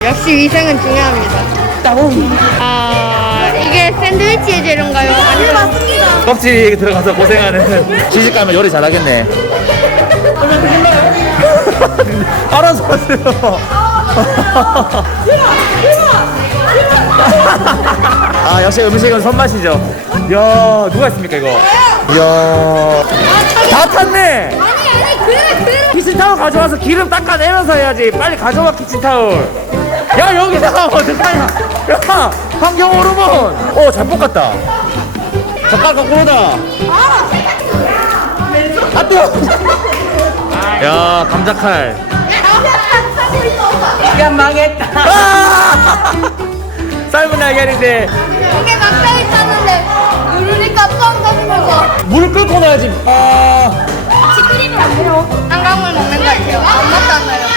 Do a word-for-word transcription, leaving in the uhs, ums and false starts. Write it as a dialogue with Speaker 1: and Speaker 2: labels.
Speaker 1: 역시 위생은 중요합니다. 아, 이게 샌드위치의 재료인가요?
Speaker 2: 네, 맞습니다.
Speaker 3: 껍질 들어가서 고생하는 시집 가면 요리 잘하겠네. 알아서 하세요. 아 역시 음식은 손맛이죠. 이야 누가 했습니까 이거? 이야 다 탔네.
Speaker 2: 아니, 아니, 그래, 그래.
Speaker 3: 키친타올 가져와서 기름 닦아내면서 해야지. 빨리 가져와 키친타올. 야 여기다가 어떡하냐. 야 환경 호르몬. 오잘 볶았다. 젓갈 거꾸로다. 아 뜨거. 야 감자칼.
Speaker 4: 야 망했다.
Speaker 3: 아! 삶은 날개인데
Speaker 2: 이게 막혀 있었는데, 누르니까 뻥 터지면서.
Speaker 3: 물 끓고 넣어야지. 아
Speaker 2: 치크림을 안 돼요.
Speaker 1: 한강물 먹는 것 같아요. 안 맞잖아요.